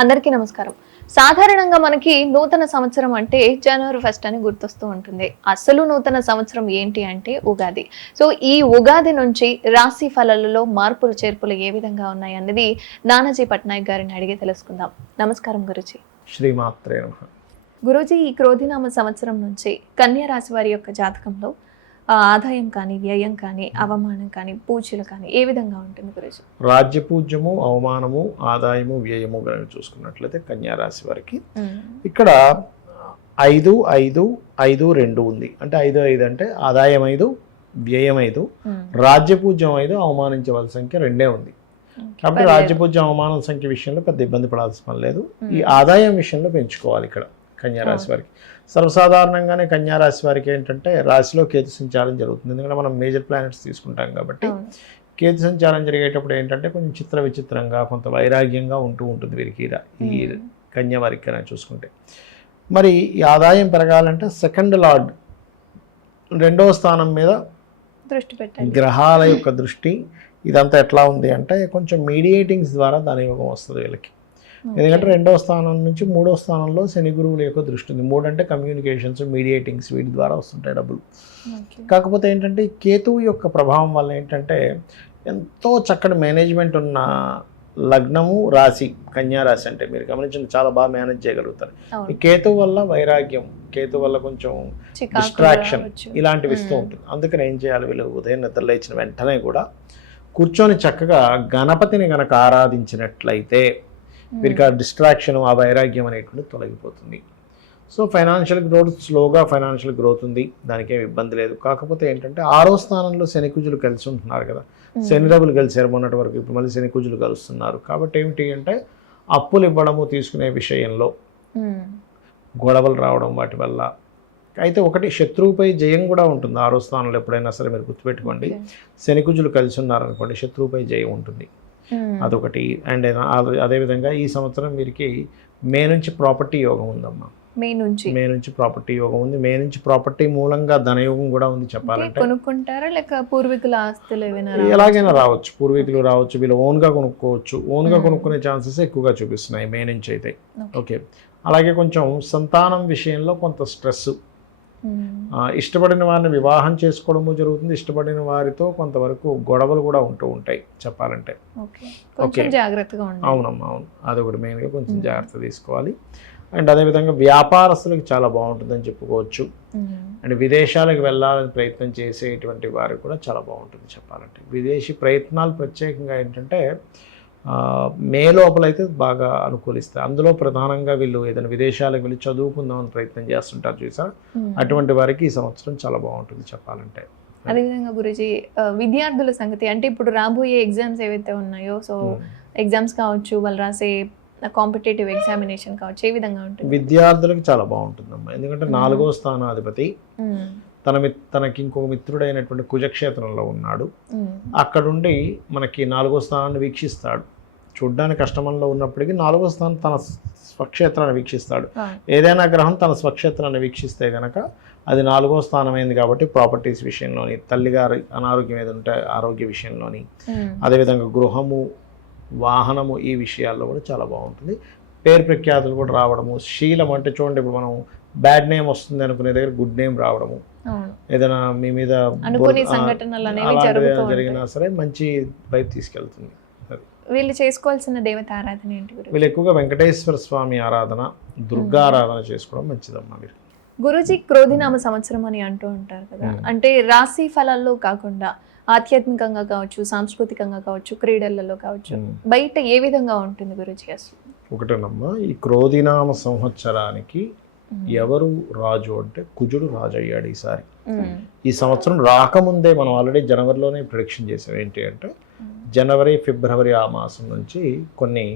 అందరికీ నమస్కారం. సాధారణంగా మనకి నూతన సంవత్సరం అంటే జనవరి 1 అని గుర్తొస్తూ ఉంటుంది. అసలు నూతన సంవత్సరం ఏంటి అంటే ఉగాది. సో ఈ ఉగాది నుంచి రాశి ఫలాలలో మార్పులు చేర్పులు ఏ విధంగా ఉన్నాయి అన్నది నానాజీ పట్నాయక్ గారిని అడిగి తెలుసుకుందాం. నమస్కారం గురుజీ. శ్రీమాత్రే నమః. గురుజీ, ఈ క్రోధినామ సంవత్సరం నుంచి కన్యా రాశి వారి యొక్క జాతకంలో ఆదాయం కానీ, వ్యయం కానీ, అవమానం కానీ, పూజలు కానీ ఏ విధంగా ఉంటుంది గురుజీ? రాజ్యపూజ్యము, అవమానము, ఆదాయము, వ్యయము కనుక చూసుకున్నట్లయితే కన్యా రాశి వారికి ఇక్కడ 5-5-5-2 ఉంది. అంటే 5-5 అంటే ఆదాయం 5, వ్యయం 5, రాజ్యపూజ్యం 5, అవమానించవలసిన సంఖ్య 2 ఉంది. కాబట్టి రాజ్యపూజ్యం అవమానం సంఖ్య విషయంలో పెద్ద ఇబ్బంది పడాల్సిన పని లేదు. ఈ ఆదాయం విషయంలో పెంచుకోవాలి ఇక్కడ కన్యా రాశి వారికి. సర్వసాధారణంగానే కన్యా రాశి వారికి ఏంటంటే రాశిలో కేతు సంచారం జరుగుతుంది. ఎందుకంటే మనం మేజర్ ప్లానెట్స్ తీసుకుంటాం కాబట్టి కేతు సంచారం జరిగేటప్పుడు ఏంటంటే కొంచెం చిత్ర విచిత్రంగా, కొంత వైరాగ్యంగా ఉంటూ ఉంటుంది వీరికి ఈ కన్యా వారికి అని చూసుకుంటే. మరి ఈ ఆదాయం పెరగాలంటే సెకండ్ లార్డ్ 2వ స్థానం మీద దృష్టి పెట్టాలి. గ్రహాల యొక్క దృష్టి ఇదంతా ఎట్లా ఉంది అంటే కొంచెం మీడియేటింగ్స్ ద్వారా దాని యోగం వస్తుంది వీళ్ళకి. ఎందుకంటే 2వ స్థానం నుంచి 3వ స్థానంలో శని గురువుల యొక్క దృష్టి ఉంది. 3 అంటే కమ్యూనికేషన్స్, మీడియేటింగ్స్, వీటి ద్వారా వస్తుంటాయి డబ్బులు. కాకపోతే ఏంటంటే కేతువు యొక్క ప్రభావం వల్ల ఏంటంటే ఎంతో చక్కటి మేనేజ్మెంట్ ఉన్న లగ్నము, రాశి, కన్యా రాశి అంటే మీరు గమనించండి చాలా బాగా మేనేజ్ చేయగలుగుతారు. ఈ కేతువు వల్ల వైరాగ్యం, కేతు వల్ల కొంచెం డిస్ట్రాక్షన్ ఇలాంటివి ఇస్తూ ఉంటుంది. అందుకని ఏం చేయాలి వీళ్ళు ఉదయం నిద్ర లేచిన వెంటనే కూడా కూర్చొని చక్కగా గణపతిని గనక ఆరాధించినట్లయితే వీరికి ఆ డిస్ట్రాక్షన్, ఆ వైరాగ్యం అనేటువంటి తొలగిపోతుంది. సో ఫైనాన్షియల్ గ్రోత్, స్లోగా ఫైనాన్షియల్ గ్రోత్ ఉంది, దానికేం ఇబ్బంది లేదు. కాకపోతే ఏంటంటే 6వ స్థానంలో శని కుజులు కలిసి ఉంటున్నారు కదా, శని రవులు కలిసారు మొన్నటి వరకు, ఇప్పుడు మళ్ళీ శని కుజులు కలుస్తున్నారు. కాబట్టి ఏమిటి అంటే అప్పులు ఇవ్వడము, తీసుకునే విషయంలో గొడవలు రావడం వాటి వల్ల. అయితే ఒకటి శత్రువుపై జయం కూడా ఉంటుంది 6వ స్థానంలో. ఎప్పుడైనా సరే మీరు గుర్తుపెట్టుకోండి, శని కుజులు కలిసి ఉన్నారనుకోండి శత్రువుపై జయం ఉంటుంది, అదొకటి. అండ్ అదేవిధంగా ఈ సంవత్సరం వీరికి మే నుంచి ప్రాపర్టీ యోగం ఉందమ్మా. మే నుంచి ప్రాపర్టీ యోగం ఉంది. మే నుంచి ప్రాపర్టీ మూలంగా ధనయోగం కూడా ఉంది. చెప్పాలంటే కొనుక్కుంటారా లేక పూర్వీకుల ఆస్తులు ఎలాగైనా రావచ్చు, పూర్వీకులు రావచ్చు, వీళ్ళు ఓన్గా కొనుక్కోవచ్చు. ఓన్గా కొనుక్కునే ఛాన్సెస్ ఎక్కువగా చూపిస్తున్నాయి మే నుంచి అయితే. ఓకే. అలాగే కొంచెం సంతానం విషయంలో కొంత స్ట్రెస్, ఇష్టపడిన వారిని వివాహం చేసుకోవడము జరుగుతుంది. ఇష్టపడిన వారితో కొంతవరకు గొడవలు కూడా ఉంటూ ఉంటాయి చెప్పాలంటే. ఓకే, జాగ్రత్తగా ఉండాలి. అవునమ్మా, అవును, అదొకటి మెయిన్గా కొంచెం జాగ్రత్త తీసుకోవాలి. అండ్ అదేవిధంగా వ్యాపారస్తులకు చాలా బాగుంటుందని చెప్పుకోవచ్చు. అండ్ విదేశాలకు వెళ్ళాలని ప్రయత్నం చేసేటువంటి వారికి కూడా చాలా బాగుంటుంది చెప్పాలంటే. విదేశీ ప్రయత్నాలు ప్రత్యేకంగా ఏంటంటే మే లోపలైతే బాగా అనుకూలిస్తాయి. అందులో ప్రధానంగా వీళ్ళు ఏదైనా విదేశాలకు వెళ్ళి చదువుకుందామని ప్రయత్నం చేస్తుంటారు చూసారా, అటువంటి వారికి ఈ సంవత్సరం చాలా బాగుంటుంది చెప్పాలంటే. అదేవిధంగా గురుజీ, విద్యార్థుల సంగతి అంటే ఇప్పుడు రాబోయే ఎగ్జామ్స్ ఏవైతే ఉన్నాయో, సో ఎగ్జామ్స్ కావచ్చు, వాళ్ళు రాసే కాంపిటేటివ్ ఎగ్జామినేషన్ కావచ్చు, ఏ విధంగా ఉంటుంది? విద్యార్థులకు చాలా బాగుంటుందమ్మా. ఎందుకంటే 4వ స్థానాధిపతి తనకి ఇంకొక మిత్రుడైనటువంటి కుజక్షేత్రంలో ఉన్నాడు. అక్కడుండి మనకి 4వ స్థానాన్ని వీక్షిస్తాడు. చూడ్డానికి అష్టమంలో ఉన్నప్పటికీ 4వ స్థానం తన స్వక్షేత్రాన్ని వీక్షిస్తాడు. ఏదైనా గ్రహం తన స్వక్షేత్రాన్ని వీక్షిస్తే గనక అది 4వ స్థానం అయింది కాబట్టి ప్రాపర్టీస్ విషయంలోని, తల్లిగారి అనారోగ్యం ఏది ఉంటే ఆరోగ్య విషయంలోని, అదేవిధంగా గృహము, వాహనము, ఈ విషయాల్లో కూడా చాలా బాగుంటుంది. పేరు ప్రఖ్యాతులు కూడా రావడము, శీలం అంటే చూడండి ఇప్పుడు మనం బ్యాడ్ నేమ్ వస్తుంది అనుకునే దగ్గర గుడ్ నేమ్ రావడము, ఏదైనా మీ మీద జరిగినా సరే మంచి వైపు తీసుకెళ్తుంది. వీళ్ళు చేసుకోవాల్సిన దేవత ఆరాధన ఏంటి? వీళ్ళు ఎక్కువగా వెంకటేశ్వర స్వామి ఆరాధన, దుర్గా ఆరాధన చేసుకోవడం మంచిదమ్మా. మీరు గురుజీ, క్రోధినామ సంవత్సరం అని అంటూ ఉంటారు కదా, అంటే రాశి ఫలాల్లో కాకుండా ఆధ్యాత్మికంగా కావచ్చు, సాంస్కృతికంగా కావచ్చు, క్రీడలలో కావచ్చు, బయట ఏ విధంగా ఉంటుంది గురుజీ అసలు? ఒకటేనమ్మా, ఈ క్రోధినామ సంవత్సరానికి ఎవరు రాజు అంటే కుజుడు రాజు అయ్యాడు ఈసారి. ఈ సంవత్సరం రాకముందే మనం ఆల్రెడీ జనవరిలోనే ప్రిడిక్షన్ చేసాం. ఏంటి అంటే జనవరి, ఫిబ్రవరి ఆ మాసం నుంచి కొన్ని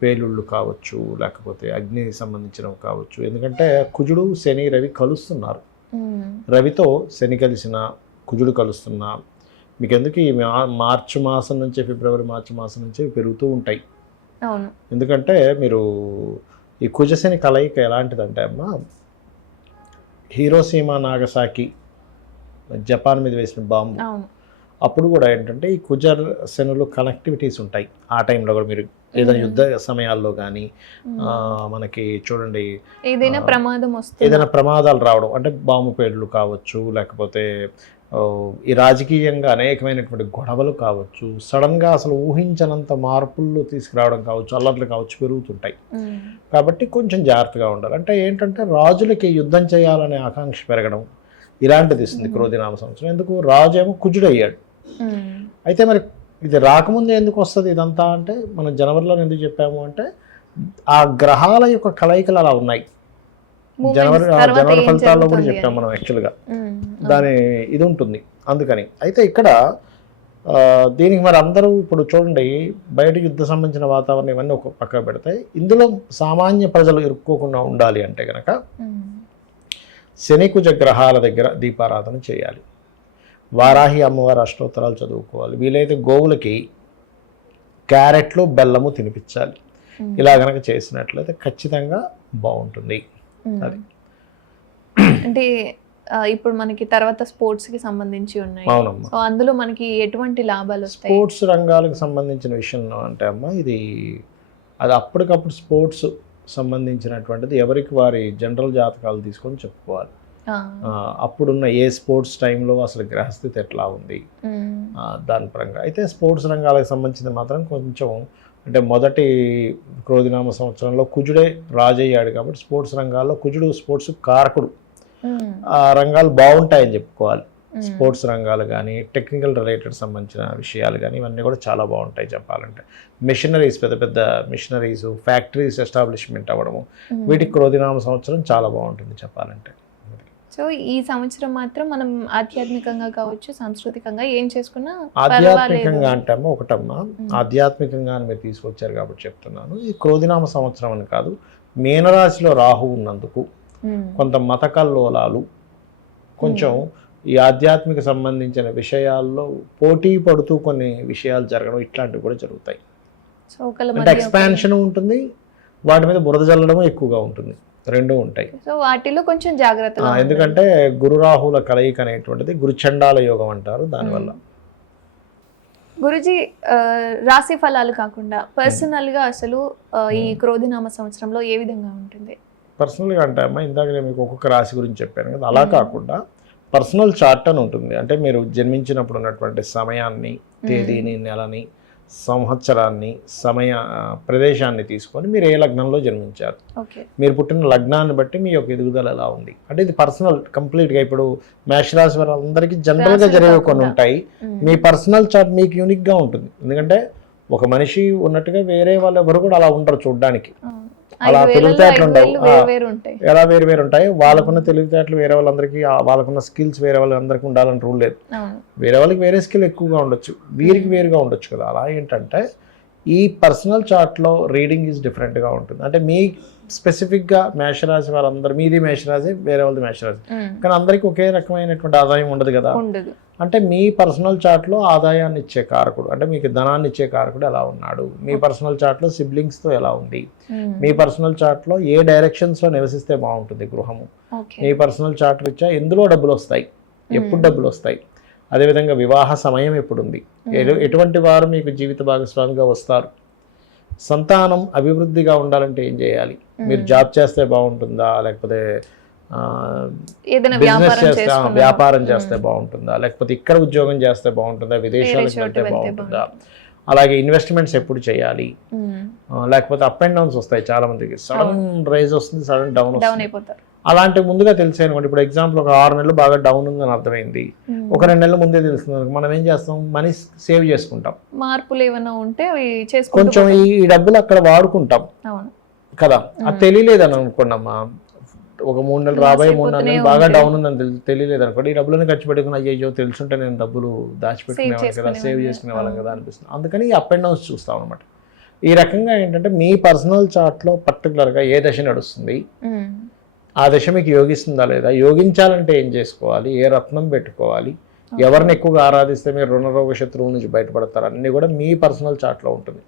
పేలుళ్ళు కావచ్చు, లేకపోతే అగ్నికి సంబంధించినవి కావచ్చు. ఎందుకంటే కుజుడు, శని, రవి కలుస్తున్నారు. రవితో శని కలిసిన, కుజుడు కలుస్తున్నా, మీకు ఎందుకు ఈ మార్చి మాసం నుంచి, ఫిబ్రవరి మార్చి మాసం నుంచి పెరుగుతూ ఉంటాయి. ఎందుకంటే మీరు ఈ కుజశని కలయిక ఎలాంటిదంటే అమ్మా, హీరోసీమా నాగసాకి జపాన్ మీద వేసిన బాంబు, అప్పుడు కూడా ఏంటంటే ఈ కుజర్ శనులు కనెక్టివిటీస్ ఉంటాయి ఆ టైంలో కూడా. మీరు ఏదైనా యుద్ధ సమయాల్లో కానీ మనకి చూడండి ఏదైనా ప్రమాదం వస్తుంది, ఏదైనా ప్రమాదాలు రావడం అంటే బాంబు పేలుళ్ళు కావచ్చు, లేకపోతే ఈ రాజకీయంగా అనేకమైనటువంటి గొడవలు కావచ్చు, సడన్గా అసలు ఊహించనంత మార్పులు తీసుకురావడం కావచ్చు, అల్లర్లు కావచ్చు పెరుగుతుంటాయి. కాబట్టి కొంచెం జాగ్రత్తగా ఉండాలి. అంటే ఏంటంటే రాజులకి యుద్ధం చేయాలనే ఆకాంక్ష పెరగడం ఇలాంటిది ఇస్తుంది క్రోధినామ సంవత్సరం. ఎందుకు రాజు ఏమో కుజుడయ్యాడు. అయితే మరి ఇది రాకముందే ఎందుకు వస్తుంది ఇదంతా అంటే మనం జనవరిలో ఎందుకు చెప్పాము అంటే ఆ గ్రహాల యొక్క కలయికలు అలా ఉన్నాయి. జనవరి ఫలితాల్లో కూడా చెప్పాం మనం యాక్చువల్గా. దాని ఇది ఉంటుంది అందుకని. అయితే ఇక్కడ దీనికి మరి అందరూ ఇప్పుడు చూడండి బయట యుద్ధ సంబంధించిన వాతావరణం ఇవన్నీ ఒక పక్కకు పెడతాయి. ఇందులో సామాన్య ప్రజలు ఇరుక్కోకుండా ఉండాలి అంటే కనుక శని కుజ గ్రహాల దగ్గర దీపారాధన చేయాలి. వారాహి అమ్మవారి అష్టోత్తరాలు చదువుకోవాలి. వీలైతే గోవులకి క్యారెట్లు బెల్లము తినిపించాలి. ఇలా కనుక చేసినట్లయితే ఖచ్చితంగా బాగుంటుంది. అది అంటే ఇప్పుడు మనకి తర్వాత స్పోర్ట్స్ కి సంబంధించి ఉన్నాయి. అవునమ్మా. సో అందులో మనకి ఎటువంటి లాభాలు వస్తాయి? స్పోర్ట్స్ రంగాలకు సంబంధించిన విషయంలో అంటే అమ్మా ఇది అది అప్పటికప్పుడు స్పోర్ట్స్ సంబంధించినటువంటిది ఎవరికి వారి జనరల్ జాతకాలు తీసుకొని చెప్పుకోవాలి. అప్పుడున్న ఏ స్పోర్ట్స్ టైంలో అసలు గ్రహస్థితి ఎట్లా ఉంది దాని పరంగా. అయితే స్పోర్ట్స్ రంగాలకు సంబంధించింది మాత్రం కొంచెం అంటే మొదటి క్రోధినామ సంవత్సరంలో కుజుడే రాజయ్యాడు కాబట్టి స్పోర్ట్స్ రంగాల్లో కుజుడు స్పోర్ట్స్ కారకుడు. ఆ రంగాలు బాగుంటాయని చెప్పుకోవాలి. స్పోర్ట్స్ రంగాలు కానీ టెక్నికల్ రిలేటెడ్ సంబంధించిన విషయాలు కానీ ఇవన్నీ కూడా చాలా బాగుంటాయి చెప్పాలంటే. మిషనరీస్ పెద్ద పెద్ద మిషనరీస్ ఫ్యాక్టరీస్ ఎస్టాబ్లిష్మెంట్ అవ్వడము వీటికి క్రోధినామ సంవత్సరం చాలా బాగుంటుంది చెప్పాలంటే. సో ఈ సంవత్సరం మాత్రం మనం ఆధ్యాత్మికంగా కావచ్చు సాంస్కృతికంగా ఏం చేసుకున్నా ఆధ్యాత్మికంగా అంటే ఒకటమ్మా ఆధ్యాత్మికంగా మీరు తీసుకొచ్చారు కాబట్టి చెప్తున్నాను. ఈ క్రోధినామ సంవత్సరం అని కాదు, మీనరాశిలో రాహు ఉన్నందుకు కొంత మత కల్లోలాలు కొంచెం ఈ ఆధ్యాత్మిక సంబంధించిన విషయాల్లో పోటీ పడుతూ కొన్ని విషయాలు జరగడం ఇట్లాంటివి కూడా జరుగుతాయి. అంటే ఎక్స్పాన్షన్ ఉంటుంది, వాటి మీద బురద జల్లడం ఎక్కువగా ఉంటుంది, రెండు ఉంటాయి. సో వాటిలో కొంచెం జాగ్రత్తగా ఎందుకంటే గురు రాహుల కలయిక అనేటువంటిది గురుచండాల యోగం అంటారు. దానివల్ల గురుజీ రాశి ఫలాలు కాకుండా పర్సనల్ గా అసలు ఈ క్రోధినామ సంవత్సరంలో ఏ విధంగా ఉంటుంది? పర్సనల్గా అంటే అమ్మా ఇందాక నేను మీకు ఒక్కొక్క రాశి గురించి చెప్పాను కదా, అలా కాకుండా పర్సనల్ చార్ట్ అని ఉంటుంది. అంటే మీరు జన్మించినప్పుడు ఉన్నటువంటి సమయాన్ని, తేదీని, నెలని, సంవత్సరాన్ని, ప్రదేశాన్ని తీసుకొని మీరు ఏ లగ్నంలో జన్మించారు, మీరు పుట్టిన లగ్నాన్ని బట్టి మీ యొక్క ఎదుగుదల ఎలా ఉంది అంటే ఇది పర్సనల్ కంప్లీట్గా. ఇప్పుడు మేషరాశి వారందరికీ జనరల్గా జరిగే కొన్ని ఉంటాయి. మీ పర్సనల్ చార్ట్ మీకు యూనిక్గా ఉంటుంది. ఎందుకంటే ఒక మనిషి ఉన్నట్టుగా వేరే వాళ్ళు ఎవరు కూడా అలా ఉండరు చూడడానికి. అలా తెలివితేటలు ఉండవు, ఎలా వేరు వేరు ఉంటాయి. వాళ్ళకున్న తెలివితేటలు వేరే వాళ్ళందరికీ, వాళ్ళకున్న స్కిల్స్ వేరే వాళ్ళందరికీ ఉండాలని రూల్ లేదు. వేరే వాళ్ళకి వేరే స్కిల్ ఎక్కువగా ఉండొచ్చు, వీరికి వేరుగా ఉండొచ్చు కదా. అలా ఏంటంటే ఈ పర్సనల్ చార్ట్లో రీడింగ్ ఈజ్ డిఫరెంట్గా ఉంటుంది. అంటే మీ స్పెసిఫిక్గా మేషరాశి వాళ్ళందరూ, మీది మేషరాశి వేరే వాళ్ళది మేషరాశి, కానీ అందరికీ ఒకే రకమైనటువంటి ఆదాయం ఉండదు కదా. అంటే మీ పర్సనల్ చార్ట్లో ఆదాయాన్ని ఇచ్చే కారకుడు అంటే మీకు ధనాన్ని ఇచ్చే కారకుడు ఎలా ఉన్నాడు, మీ పర్సనల్ చార్ట్లో సిబ్లింగ్స్తో ఎలా ఉంది, మీ పర్సనల్ చార్ట్లో ఏ డైరెక్షన్స్లో నివసిస్తే బాగుంటుంది గృహము, మీ పర్సనల్ చార్ట్ రీత్యా ఎందులో డబ్బులు వస్తాయి, ఎప్పుడు డబ్బులు వస్తాయి, అదేవిధంగా వివాహ సమయం ఎప్పుడుంది, ఎటువంటి వారు మీకు జీవిత భాగస్వామిగా వస్తారు, సంతానం అభివృద్ధిగా ఉండాలంటే ఏం చేయాలి, మీరు జాబ్ చేస్తే బాగుంటుందా, లేకపోతే బిజినెస్ చేస్తే వ్యాపారం చేస్తే బాగుంటుందా, లేకపోతే ఇక్కడ ఉద్యోగం చేస్తే బాగుంటుందా, విదేశాలకు వెళ్తే బాగుంటుందా, అలాగే ఇన్వెస్ట్మెంట్స్ ఎప్పుడు చేయాలి, లేకపోతే అప్ అండ్ డౌన్స్ వస్తాయి చాలా మందికి, సడన్ రైజ్ వస్తుంది, సడన్ డౌన్ వస్తుంది. అలాంటి ముందుగా తెలిసే అనుకోండి. ఇప్పుడు ఎగ్జాంపుల్ ఒక 6 నెలలు బాగా డౌన్ ఉందని అర్థమైంది, ఒక 2 నెలల ముందే తెలుస్తుంది, మనం ఏం చేస్తాం, మనీ సేవ్ చేసుకుంటాం, మార్పులు ఏమైనా ఉంటే కొంచెం ఈ డబ్బులు అక్కడ వాడుకుంటాం కదా. అది తెలియలేదని అనుకోండమ్మా, ఒక 3 నెలలు 3 నెలలు బాగా డౌన్ ఉందని తెలియలేదు అనుకోండి, ఈ డబ్బులను ఖర్చు పెట్టుకుని అయ్యో తెలుసుంటే నేను డబ్బులు దాచిపెట్టుకునేవాళ్ళం కదా, సేవ్ చేసుకునే వాళ్ళం కదా అనిపిస్తుంది. అందుకని ఈ అప్ అండ్ డౌన్స్ చూస్తాం అనమాట. ఈ రకంగా ఏంటంటే మీ పర్సనల్ చార్ట్లో పర్టికులర్గా ఏ దశ నడుస్తుంది, ఆ దశ మీకు యోగిస్తుందా లేదా, యోగించాలంటే ఏం చేసుకోవాలి, ఏ రత్నం పెట్టుకోవాలి, ఎవరిని ఎక్కువగా ఆరాధిస్తే మీరు రుణరోగ శత్రువు నుంచి బయటపడతారు, అన్నీ కూడా మీ పర్సనల్ చార్ట్లో ఉంటుంది.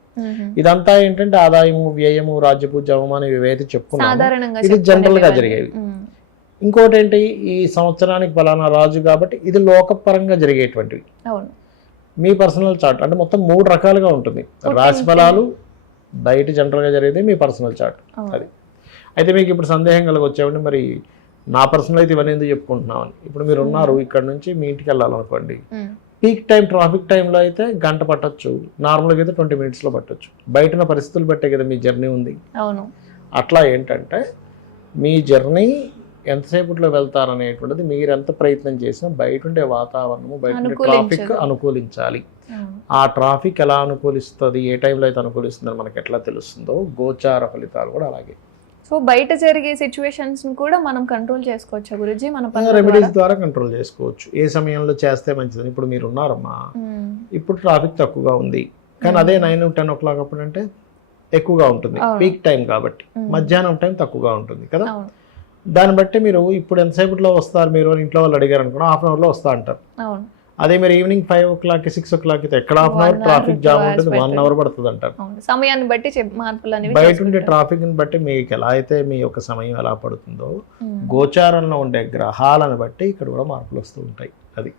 ఇదంతా ఏంటంటే ఆదాయము, వ్యయము, రాజ్యపూజ, అవమానం ఇవైతే చెప్పుకున్నాము, ఇది జనరల్ గా జరిగేవి. ఇంకోటి ఏంటి, ఈ సంవత్సరానికి ఫలానా రాజు కాబట్టి ఇది లోకపరంగా జరిగేటువంటివి. మీ పర్సనల్ చార్ట్ అంటే మొత్తం 3 రకాలుగా ఉంటుంది. రాశి ఫలాలు బయట జనరల్గా జరిగేది మీ పర్సనల్ చార్ట్ అది. అయితే మీకు ఇప్పుడు సందేహం కలగొచ్చేవండి, మరి నా పర్సనల్ అయితే ఇవన్నీ ఎందుకు చెప్పుకుంటున్నామని. ఇప్పుడు మీరు ఉన్నారు ఇక్కడ నుంచి మీ ఇంటికి వెళ్ళాలనుకోండి, పీక్ టైం ట్రాఫిక్ టైంలో అయితే గంట పట్టొచ్చు, నార్మల్గా అయితే 20 minutesలో పట్టొచ్చు. బయటన పరిస్థితులు బట్టే కదా మీ జర్నీ ఉంది. అవును. అట్లా ఏంటంటే మీ జర్నీ ఎంతసేపట్లో వెళ్తారనేటువంటిది మీరు ఎంత ప్రయత్నం చేసినా బయట ఉండే వాతావరణము, బయట ఉండే ట్రాఫిక్ అనుకూలించాలి. ఆ ట్రాఫిక్ ఎలా అనుకూలిస్తుంది, ఏ టైంలో అయితే అనుకూలిస్తుందని మనకి ఎట్లా తెలుస్తుందో గోచార ఫలితాలు కూడా అలాగే. సో బయట జరిగే సిచ్యువేషన్స్ కూడా మనం కంట్రోల్ చేసుకోవచ్చా గురుజీ? మన రెమెడీస్ ద్వారా కంట్రోల్ చేసుకోవచ్చు. ఏ సమయంలో చేస్తే మంచిదని. ఇప్పుడు మీరు ఉన్నారమ్మా, ఇప్పుడు ట్రాఫిక్ తక్కువగా ఉంది, కానీ అదే 9-10 o'clock అప్పుడు అంటే ఎక్కువగా ఉంటుంది, పీక్ టైం కాబట్టి. మధ్యాహ్నం టైం తక్కువగా ఉంటుంది కదా. దాన్ని బట్టి మీరు ఇప్పుడు ఎంతసేపట్లో వస్తారు మీరు అని ఇంట్లో వాళ్ళు అడిగారు అనుకున్నా, 1/2 hourలో వస్తా అంటారు. అదే మీరు ఈవినింగ్ 5 o'clock 6 o'clock అయితే ఎక్కడ 1/2 hour ట్రాఫిక్ జామ్ ఉంటుంది, 1 hour పడుతుంది అంటారు. సమయాన్ని బట్టి మార్పులు అనేవి బయట ఉండే ట్రాఫిక్ ని బట్టి మీకు ఎలా అయితే మీ యొక్క సమయం ఎలా పడుతుందో గోచారంలో ఉండే గ్రహాలను బట్టి ఇక్కడ కూడా మార్పులు వస్తూ ఉంటాయి. అది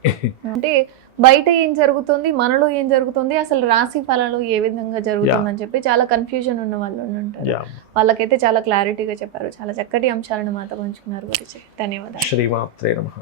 అంటే బయట ఏం జరుగుతుంది, మనలో ఏం జరుగుతుంది, అసలు రాశి ఫలాలు ఏ విధంగా జరుగుతుందని చెప్పి చాలా కన్ఫ్యూజన్ ఉన్న వాళ్ళు ఉంటారు. వాళ్ళకైతే చాలా క్లారిటీగా చెప్పారు. చాలా చక్కటి అంశాలను మాతో పంచుకున్నారు గురించి. ధన్యవాదాలు. శ్రీమాత్రే నమః.